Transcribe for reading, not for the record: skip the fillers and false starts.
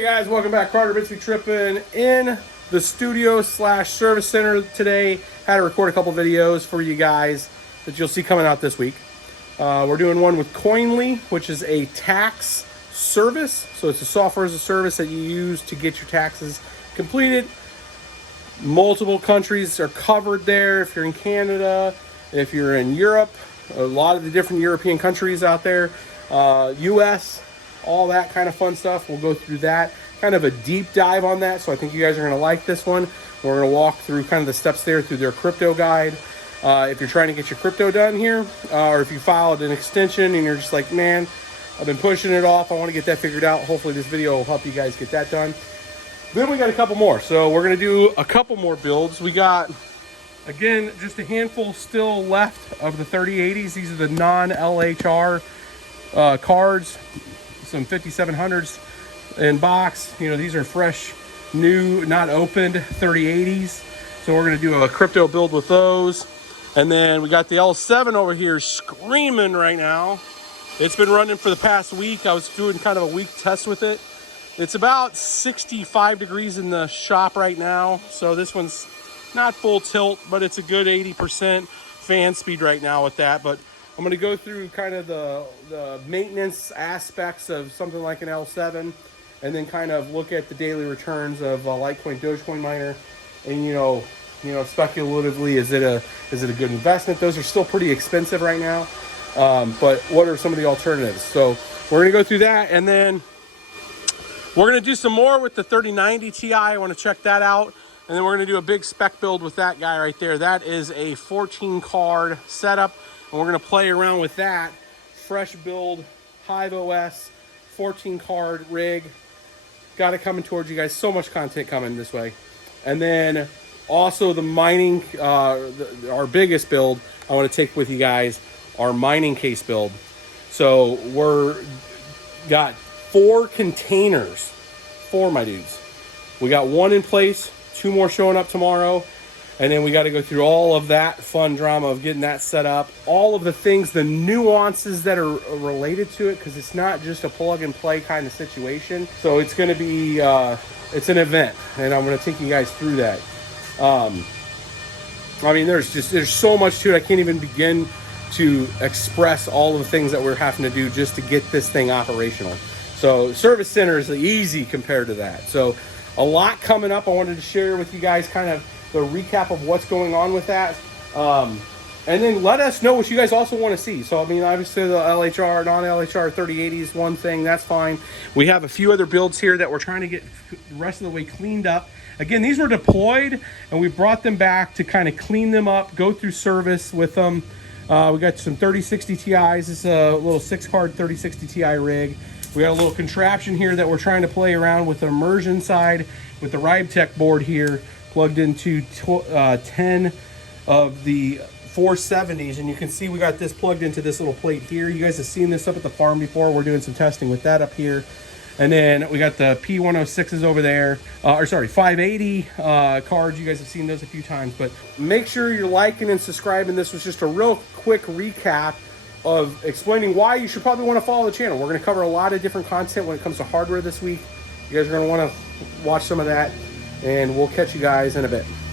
Hey guys, welcome back. Carter Bits. We tripping in the studio / service center today. Had to record a couple videos for you guys that you'll see coming out this week. We're doing one with Koinly, which is a tax service. So it's a software as a service that you use to get your taxes completed. Multiple countries are covered there. If you're in Canada, if you're in Europe, a lot of the different European countries out there, US, all that kind of fun stuff. We'll go through that, kind of a deep dive on that. So I think you guys are going to like this one. We're going to walk through kind of the steps there through their crypto guide. If you're trying to get your crypto done here, or if you filed an extension and you're just like, man, I've been pushing it off, I want to get that figured out. Hopefully this video will help you guys get that done. Then we got a couple more. So we're going to do a couple more builds. We got, again, just a handful still left of the 3080s. These are the non-LHR cards. Some 5700s in box. You know, these are fresh, new, not opened 3080s. So we're going to do a crypto build with those. And then we got the L7 over here screaming right now. It's been running for the past week. I was doing kind of a week test with it. It's about 65 degrees in the shop right now. So this one's not full tilt, but it's a good 80% fan speed right now with that. But I'm going to go through kind of the maintenance aspects of something like an L7, and then kind of look at the daily returns of Litecoin, Dogecoin miner, and you know, speculatively, is it a good investment? Those are still pretty expensive right now, but what are some of the alternatives? So we're going to go through that, and then we're going to do some more with the 3090 Ti. I want to check that out, and then we're going to do a big spec build with that guy right there. That is a 14 card setup. And we're going to play around with that. Fresh build, Hive OS, 14 card rig. Got it coming towards you guys. So much content coming this way. And then also the mining, our biggest build, I want to take with you guys, our mining case build. So got 4 containers, 4 my dudes. We got 1 in place, 2 more showing up tomorrow. And then we got to go through all of that fun drama of getting that set up. All of the things, the nuances that are related to it, because it's not just a plug and play kind of situation. So it's going to be, it's an event. And I'm going to take you guys through that. I mean, there's so much to it. I can't even begin to express all of the things that we're having to do just to get this thing operational. So Service Center is easy compared to that. So a lot coming up. I wanted to share with you guys kind of the recap of what's going on with that, and then let us know what you guys also want to see. So I mean, obviously the LHR, non-LHR 3080 is one thing, that's fine. We have a few other builds here that we're trying to get the rest of the way cleaned up. Again, these were deployed and we brought them back to kind of clean them up, go through service with them. We got some 3060 Ti's. This is a little 6-card 3060 Ti rig. We got a little contraption here that we're trying to play around with the immersion side with the RibeTech board here, plugged into 10 of the 470s, and you can see we got this plugged into this little plate here. You guys have seen this up at the farm before. We're doing some testing with that up here. And then we got the P106s over there, 580 cards. You guys have seen those a few times, but make sure you're liking and subscribing. This was just a real quick recap of explaining why you should probably want to follow the channel. We're going to cover a lot of different content when it comes to hardware this week. You guys are going to want to watch some of that. And we'll catch you guys in a bit.